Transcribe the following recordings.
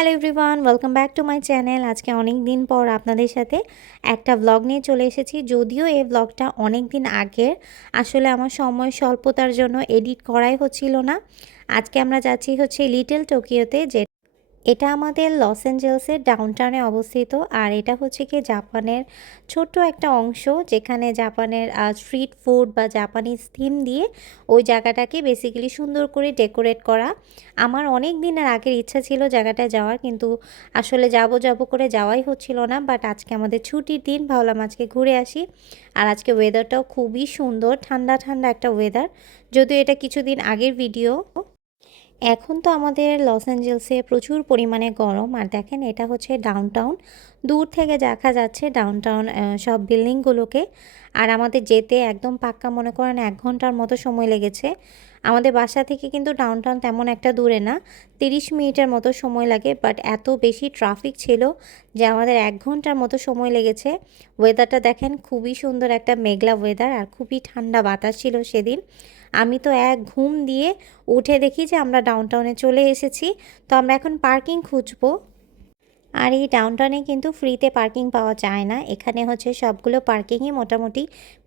Hello everyone, welcome back to my channel. আজকে অনেক দিন পর আপনাদের সাথে একটা ব্লগ নিয়ে চলে এসেছি। যদিও এই ব্লগটা অনেক দিন আগের, আসলে আমার সময় স্বল্পতার জন্য এডিট করাই হচ্ছিল না। আজকে আমরা যাচ্ছি হচ্ছে লিটল টোকিওতে, যে এটা আমাদের লস অ্যাঞ্জেলসের ডাউনটাউনে অবস্থিত। আর এটা হচ্ছে কি জাপানের ছোট্ট একটা অংশ, যেখানে জাপানের স্ট্রিট ফুড বা জাপানিজ থিম দিয়ে ওই জায়গাটাকে বেসিক্যালি সুন্দর করে ডেকোরেট করা। আমার অনেক দিনের আগের ইচ্ছা ছিল জায়গাটায় যাওয়ার, কিন্তু আসলে যাব করে যাওয়াই হচ্ছিল না। বাট আজকে আমাদের ছুটির দিন, ভাবলাম আজকে ঘুরে আসি। আর আজকে ওয়েদারটাও খুবই সুন্দর, ঠান্ডা ঠান্ডা একটা ওয়েদার। যদিও এটা কিছুদিন আগের ভিডিও। এখন তো আমাদের লস অ্যাঞ্জেলসে প্রচুর পরিমাণে গরম। আর দেখেন, এটা হচ্ছে ডাউনটাউন। দূর থেকে দেখা যাচ্ছে ডাউনটাউন সব বিল্ডিংগুলোকে। আর আমাদের যেতে একদম পাক্কা মনে করেন 1 ঘন্টার মতো সময় লেগেছে। আমাদের বাসা থেকে কিন্তু ডাউনটাউন তেমন একটা দূরে না, 30 মিনিটের মতো সময় লাগে। বাট এত বেশি ট্রাফিক ছিল যে আমাদের 1 ঘন্টার মতো সময় লেগেছে। ওয়েদারটা দেখেন, খুবই সুন্দর একটা মেঘলা ওয়েদার, আর খুবই ঠান্ডা বাতাস ছিল সেদিন। আমি তো এক ঘুম দিয়ে উঠে দেখি যে আমরা ডাউনটাউনে চলে এসেছি। তো আমরা এখন পার্কিং খুঁজবো। আর এই ডাউনটাউনে কিন্তু ফ্রিতে পার্কিং পাওয়া যায় না। এখানে হচ্ছে সবগুলো পার্কিংই মোটামুটি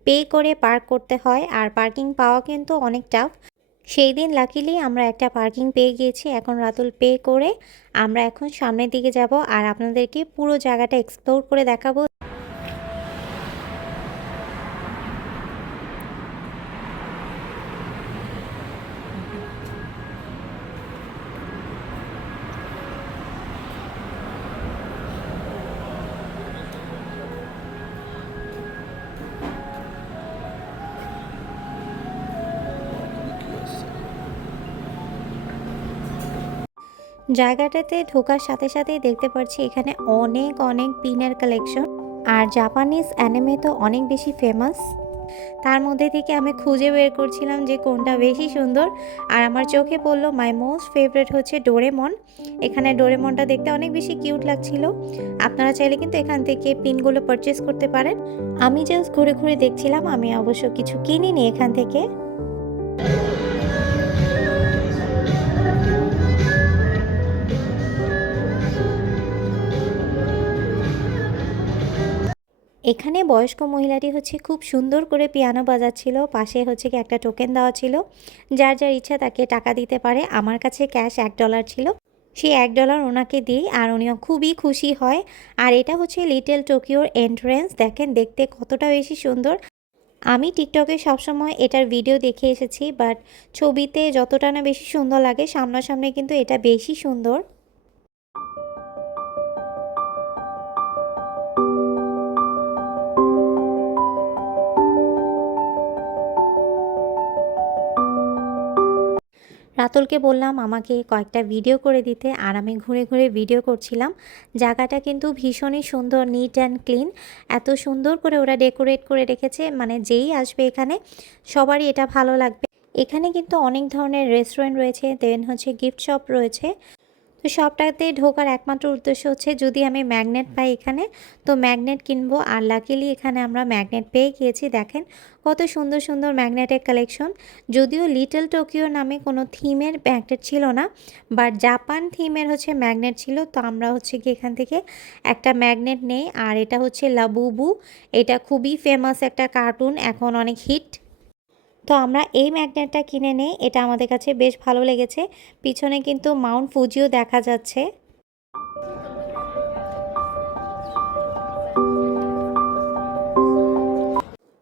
পে করে পার্ক করতে হয়, আর পার্কিং পাওয়া কিন্তু অনেক টাফ। সেই দিন লাকিলি আমরা একটা পার্কিং পেয়ে গিয়েছি। এখন রাতুল পে করে আমরা এখন সামনের দিকে যাব, আর আপনাদেরকে পুরো জায়গাটা এক্সপ্লোর করে দেখাবো। জায়গাটাতে ঢোকার সাথে সাথেই দেখতে পাচ্ছি এখানে অনেক অনেক পিনের কালেকশন। আর জাপানিজ অ্যানিমে তো অনেক বেশি ফেমাস। তার মধ্যে থেকে আমি খুঁজে বের করছিলাম যে কোনটা বেশি সুন্দর। আর আমার চোখে পড়লো মাই মোস্ট ফেভারিট হচ্ছে ডোরেমন। এখানে ডোরেমনটা দেখতে অনেক বেশি কিউট লাগছিল। আপনারা চাইলে কিন্তু এখান থেকে পিনগুলো পারচেস করতে পারেন। আমি জাস্ট ঘুরে ঘুরে দেখছিলাম, আমি অবশ্য কিছু কিনিনি এখান থেকে। এখানে বয়স্ক মহিলাটি হচ্ছে খুব সুন্দর করে পিয়ানো বাজাচ্ছিল। পাশে হচ্ছে কি একটা টোকেন দেওয়া ছিল, যার যার ইচ্ছা তাকে টাকা দিতে পারে। আমার কাছে ক্যাশ $1 ছিল, সেই $1 ওনাকে দিই, আর উনিও খুবই খুশি হয়। আর এটা হচ্ছে লিটল টোকিওর এন্ট্রেন্স। দেখেন দেখতে কতটা বেশি সুন্দর। আমি টিকটকে সবসময় এটার ভিডিও দেখে এসেছি, বাট ছবিতে যতটা না বেশি সুন্দর লাগে, সামনাসামনি কিন্তু এটা বেশি সুন্দর। রাতুলকে বললাম আমাকে কয়েকটা ভিডিও করে দিতে, আর আমি ঘুরে ঘুরে ভিডিও করছিলাম। জায়গাটা কিন্তু ভীষণই সুন্দর, নিট অ্যান্ড ক্লিন। এত সুন্দর করে ওরা ডেকোরেট করে রেখেছে, মানে যেই আসবে এখানে সবারই এটা ভালো লাগবে। এখানে কিন্তু অনেক ধরনের রেস্টুরেন্ট রয়েছে, দেন হচ্ছে গিফট শপ রয়েছে। তো সবটাতে ঢোকার একমাত্র উদ্দেশ্য হচ্ছে যদি আমি ম্যাগনেট পাই এখানে, তো ম্যাগনেট কিনবো। আর লাকিলি এখানে আমরা ম্যাগনেট পেয়ে গিয়েছি। দেখেন কত সুন্দর সুন্দর ম্যাগনেটের কালেকশন। যদিও লিটল টোকিও নামে কোনো থিমের ম্যাগনেট ছিল না, বাট জাপান থিমের হচ্ছে ম্যাগনেট ছিল। তো আমরা হচ্ছে কি এখান থেকে একটা ম্যাগনেট নেই। আর এটা হচ্ছে লাবুবু, এটা খুবই ফেমাস একটা কার্টুন, এখন অনেক হিট। তো আমরা এই ম্যাগনেটটা কিনে নেই, এটা আমাদের কাছে বেশ ভালো লেগেছে। পিছনে কিন্তু মাউন্ট ফুজিও দেখা যাচ্ছে।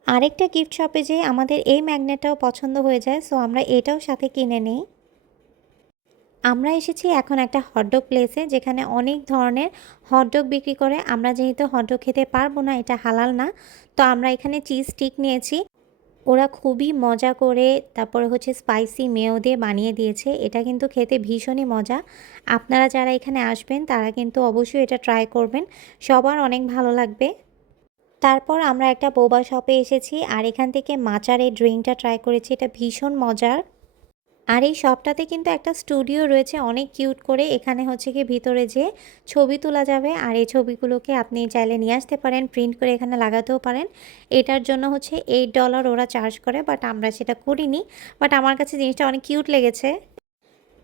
আরেকটা গিফট শপে যে আমাদের এই ম্যাগনেটটাও পছন্দ হয়ে যায়, সো আমরা এটাও সাথে কিনে নিই। আমরা এসেছি এখন একটা হটডগ প্লেসে, যেখানে অনেক ধরনের হটডগ বিক্রি করে। আমরা যেহেতু হটডগ খেতে পারবো না, এটা হালাল না, তো আমরা এখানে চিজ স্টিক নিয়েছি। ওরা খুবই মজা করে তারপরে হচ্ছে স্পাইসি মেয়ো দিয়ে বানিয়ে দিয়েছে। এটা কিন্তু খেতে ভীষণই মজা। আপনারা যারা এখানে আসবেন তারা কিন্তু অবশ্যই এটা ট্রাই করবেন, সবার অনেক ভালো লাগবে। তারপর আমরা একটা বোবা শপে এসেছি, আর এখান থেকে মাচার এই ড্রিঙ্কটা ট্রাই করেছি, এটা ভীষণ মজার। আর এই শপটাতে কিন্তু একটা স্টুডিও রয়েছে অনেক কিউট করে। এখানে হচ্ছে কি ভিতরে যে ছবি তোলা যাবে, আর এই ছবিগুলোকে আপনি চাইলে নিয়ে আসতে পারেন, প্রিন্ট করে এখানে লাগাতেও পারেন। এটার জন্য হচ্ছে $8 ওরা চার্জ করে, বাট আমরা সেটা করিনি। বাট আমার কাছে জিনিসটা অনেক কিউট লেগেছে।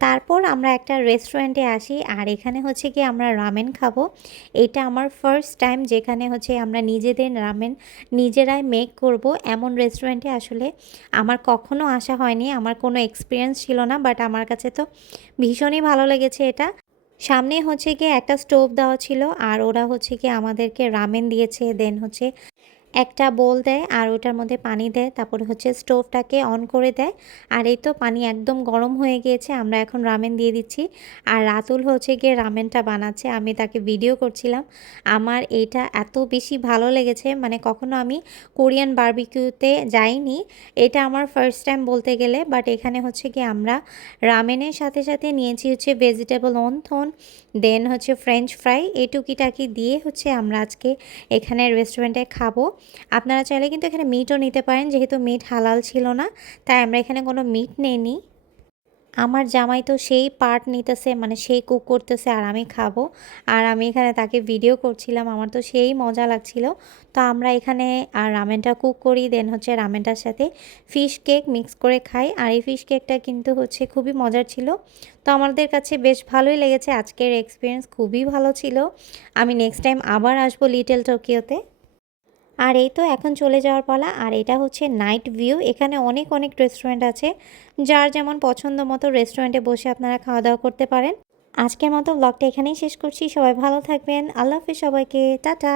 তারপর আমরা একটা রেস্টুরেন্টে আসি আর এখানে হচ্ছে কি আমরা রামেন খাবো। এটা আমার ফার্স্ট টাইম যেখানে হচ্ছে আমরা নিজেদের রামেন নিজেরাই মেক করব, এমন রেস্টুরেন্টে আসলে আমার কখনো আসা হয়নি, আমার কোনো এক্সপিরিয়েন্স ছিল না, বাট আমার কাছে তো ভীষণই ভালো লেগেছে এটা। সামনে হচ্ছে গিয়ে একটা স্টোভ দেওয়া ছিল আর ওরা হচ্ছে গিয়ে আমাদেরকে রামেন দিয়েছে, দেন হচ্ছে একটা বোল দেয় আর ওটার মধ্যে পানি দেয়, তারপরে হচ্ছে স্টোভটাকে অন করে দেয়। আর এই তো পানি একদম গরম হয়ে গিয়েছে, আমরা এখন রামেন দিয়ে দিচ্ছি। আর রাতুল হচ্ছে গিয়ে রামেনটা বানাচ্ছে, আমি তাকে ভিডিও করছিলাম। আমার এইটা এত বেশি ভালো লেগেছে, মানে কখনো আমি কোরিয়ান বারবিকিউতে যাইনি, এটা আমার ফার্স্ট টাইম বলতে গেলে। বাট এখানে হচ্ছে কি আমরা রামেনের সাথে সাথে নিয়েছি হচ্ছে ভেজিটেবল অন্থন, দেন হচ্ছে ফ্রেঞ্চ ফ্রাই, এই টুকিটাকি দিয়ে হচ্ছে আমরা আজকে এখানে রেস্টুরেন্টে খাবো। আপনারা চাইলে কিন্তু এখানে মিটও নিতে পারেন, যেহেতু মিট হালাল ছিল না তাই আমরা এখানে কোনো মিট নেইনি। আমার জামাই তো সেই পার্ট নিতেছে, মানে সেই কুক করতেছে আর আমি খাবো, আর আমি এখানে তাকে ভিডিও করছিলাম, আমার তো সেই মজা লাগছিল। তো আমরা এখানে আর রামেনটা কুক করি, দেন হচ্ছে রামেনটার সাথে ফিশ কেক মিক্স করে খাই। আর এই ফিশ কেকটা কিন্তু হচ্ছে খুবই মজার ছিল, তো আমাদের কাছে বেশ ভালোই লেগেছে। আজকের এক্সপিরিয়েন্স খুবই ভালো ছিল, আমি নেক্সট টাইম আবার আসবো লিটল টোকিওতে। আর এই তো এখন চলে যাওয়ার পালা। আর এটা হচ্ছে নাইট ভিউ, এখানে অনেক অনেক রেস্টুরেন্ট আছে, যার যেমন পছন্দ মতো রেস্টুরেন্টে বসে আপনারা খাওয়া দাওয়া করতে পারেন। আজকের মতো ব্লগটা এখানেই শেষ করছি, সবাই ভালো থাকবেন, আল্লাহ হাফেজ সবাইকে, টাটা।